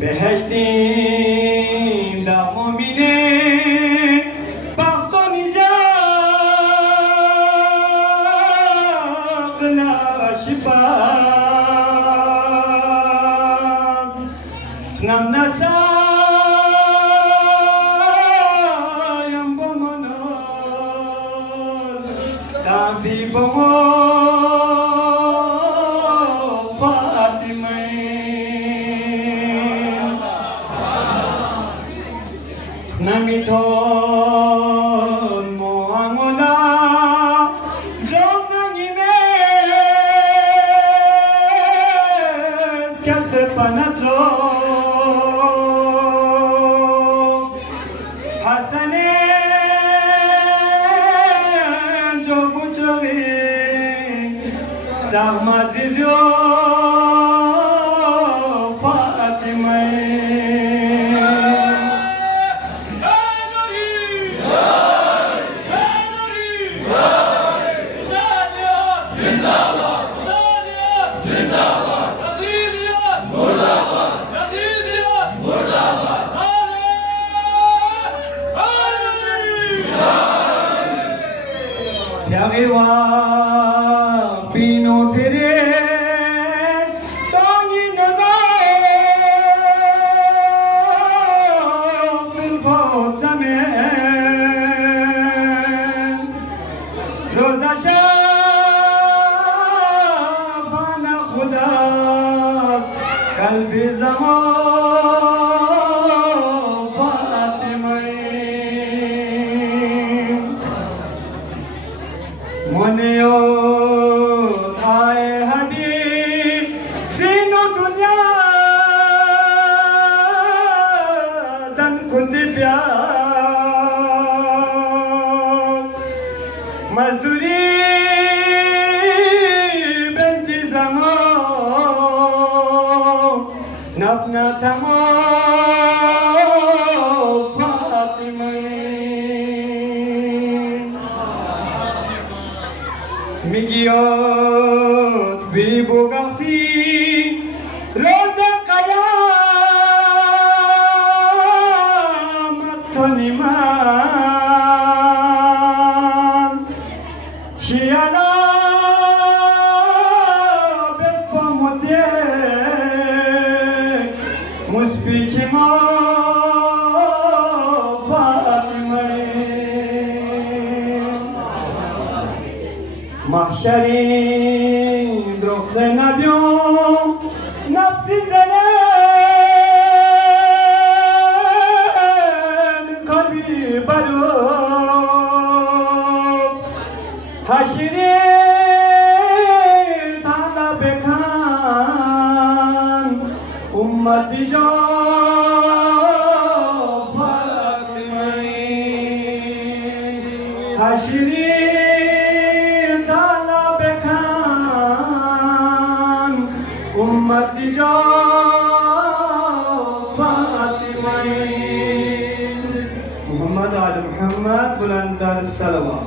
بهشتین در مؤمنه بخصو نجاق لا شفاز نم نسایم بمنار تافی بمو فاطمه نمیتون معامله زندگیمه کسی پنجو حسنه جو بچوی چغمازیزو فاطمه Yagiwa pino tere tangi nana filfot zaman roza shafana khuda kalbi zaman Moneo ae hadi sino dunya dan kundi pyar mazduri benci zaman nafna tamo Migiot bibu gasi roza qayamat toniman shiana befamote musbichima محشری درخت نبیون نفسی زنن قلبی برو حشری تالا بکن امتی جا فاطمه حشری امت جا فاطمه محمد آل محمد بلند الصلوات